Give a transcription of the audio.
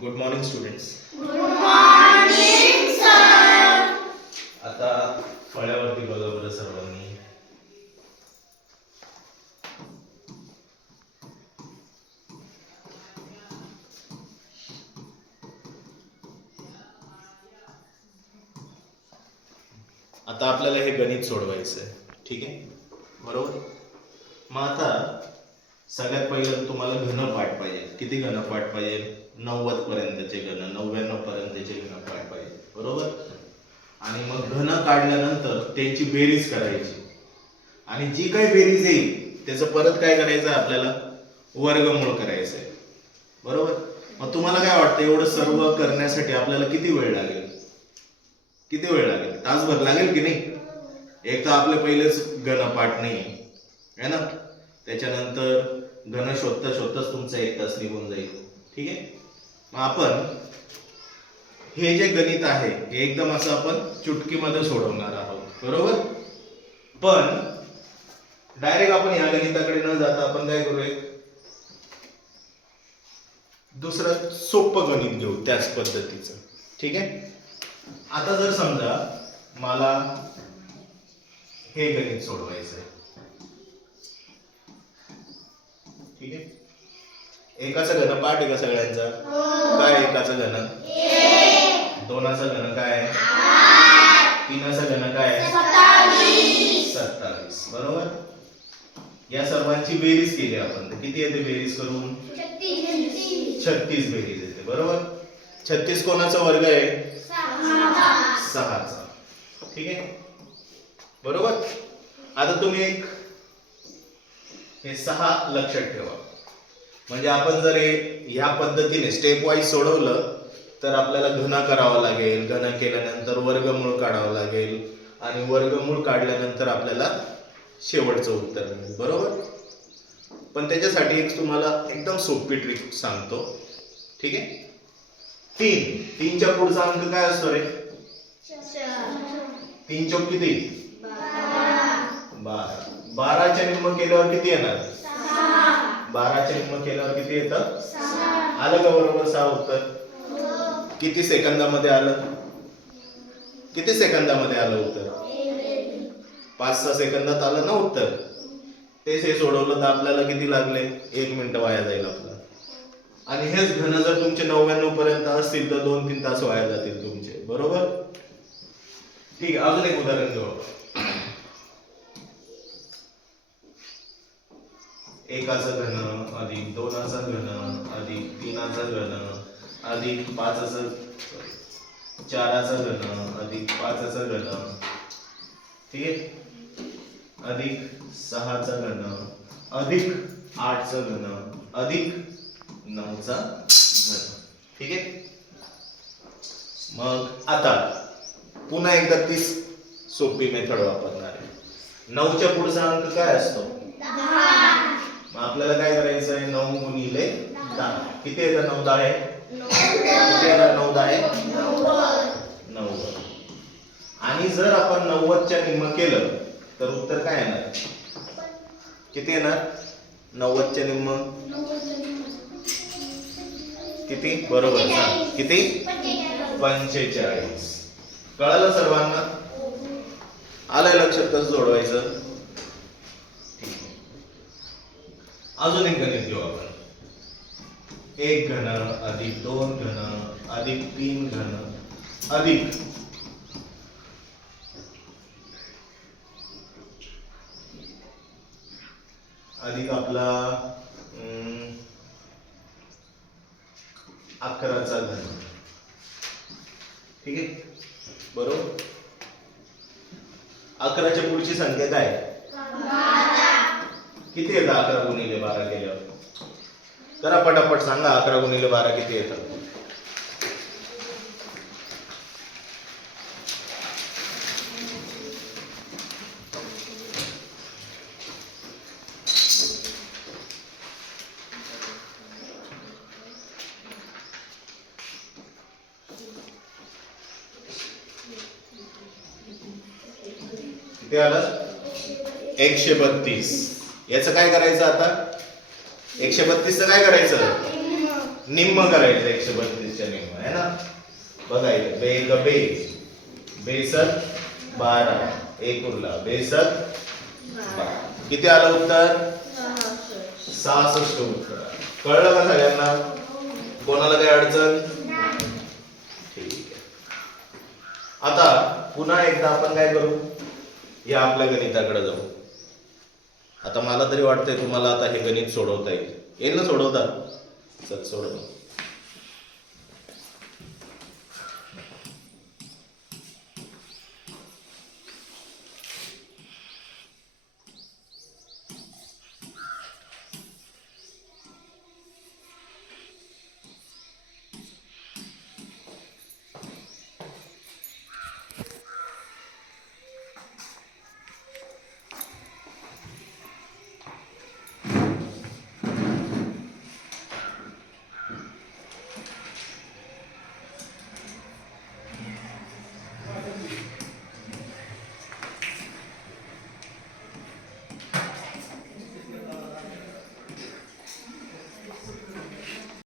Good morning students. Good morning sir. आता फळ्यावरती बघा बरं सर्वांनी. आता आपल्याला हे गणित सोडवायचं आहे, ठीक आहे, बरोबर. मग आता सगळ्यात पहिलं तुम्हाला घनपाठ पाहिजे. किती घनपाठ पाहिजे? 90 पर्यंतचे घन, 99 पर्यंतचे घनपाठ पाहिजे, बरोबर. आणि मग घन काढल्यानंतर त्यांची बेरीज करायची आणि जी काही बेरीज येईल त्याचं परत काय करायचं आपल्याला? वर्गमूळ करायचं आहे, बरोबर. मग तुम्हाला काय वाटतं एवढं सर्व करण्यासाठी आपल्याला किती वेळ लागेल? किती वेळ लागेल? तासभर लागेल की नाही? एक तर आपले पहिलेच घनपाठ नाही आहे ना, त्याच्यानंतर घन शोधता शोधताच तुमचा 1 तास निघून जाईल, ठीक आहे. मग आपण हे जे गणित आहे हे एकदम असं आपण चुटकीमध्ये सोडवणार आहोत, बरोबर. पण डायरेक्ट आपण या गणिताकडे न जाता आपण काय करूया, दुसरं सोपं गणित घेऊ त्याच पद्धतीचं, ठीक आहे. आता जर समजा मला हे गणित सोडवायचं आहे, ठीक आहे. एकाचा घनपाठ आहे का सगळ्यांचा? काय एकाचं घन? दोनाचा घन काय? 3चा घन काय? 27, बरोबर. या सर्वांची बेरीज केली आपण तर किती येते बेरीज करून? 36 बेरीज येते, बरोबर. 36 कोणाचा वर्ग आहे? 6चा, ठीक आहे, बरोबर. आता तुम्ही एक हे 6 लक्षात ठेवा. म्हणजे आपण जर ह्या पद्धतीने स्टेप वाईज सोडवलं तर आपल्याला घन करावं लागेल. घन केल्यानंतर वर्गमूळ काढावं लागेल आणि वर्गमूळ काढल्यानंतर आपल्याला शेवटचं उत्तर मिळेल, बरोबर. पण त्याच्यासाठी एक तुम्हाला एकदम सोपी ट्रिक सांगतो, ठीक आहे. 3च्या पुढचा अंक काय असतो रे? 3 चौक किती? 12. 12च्या निम्म केल्यावर किती येणार? 12च्या निम्म केल्यावर किती येतं? आलं का बरोबर 6 उत्तर? किती सेकंदामध्ये आलं? किती सेकंदामध्ये आलं उत्तर? 5-6 सेकंदात आलं ना उत्तर. तेच हे सोडवलं तर आपल्याला किती लागले? 1 मिनिट वाया जाईल आपला. आणि हेच घन जर तुमचे 99 पर्यंत असतील तर 2-3 तास वाया जातील तुमचे, बरोबर. ठीक आहे, अजून एक उदाहरण घेऊ. एकाचा घन अधिक 2चा घन अधिक 3चा घन अधिक 4चा घन अधिक 5चा घन, ठीक आहे, अधिक 6चा घन अधिक 8चा घन अधिक 9चा घन, ठीक आहे. मग आता पुन्हा एकदा तीच सोपी मेथड वापरणार आहे. 9च्या पुढचा अंक काय असतो? 10. मग आपल्याला काय करायचं आहे? 9 गुणिले 10 किती येतं? 9 10 आहे, किती येणार? 9 10 आहे 90. आणि जर आपण 90च्या निम्म केलं तर उत्तर काय येणार? किती येणार? 90च्या निम्म किती? बरोबर सांग, किती? 45. कळालं सर्वांना? आलंय लक्षात कसं जोडवायचं? अजून एक गणित घेऊ आपण. 1 घन अधिक 2 घन अधिक 3 घन अधिक आपला 11चा घन, ठीक आहे, बरोबर. 11च्या पुढची संख्या काय? 12. किती येतं 11 गुणिले 12 केल्यावर? जरा पटापट सांगा, 11 गुणिले 12 किती येतं? किती आलं? 132. याचं काय करायचं आता? 132चं काय करायचं? निम्म करायचं 132च्या निम्म आहे ना. बघा इथे बे ग बे, बेसत 12, एक उरला बेसत 12. किती आलं उत्तर? 66 उत्तर. कळलं का सगळ्यांना? कोणाला काही अडचण? ठीक आहे. आता पुन्हा एकदा आपण काय करू, या आपल्या गणिताकडे जाऊ. आता मला तरी वाटतंय तुम्हाला आता हे गणित सोडवता येईल. येईल ना सोडवता? चल सोडव.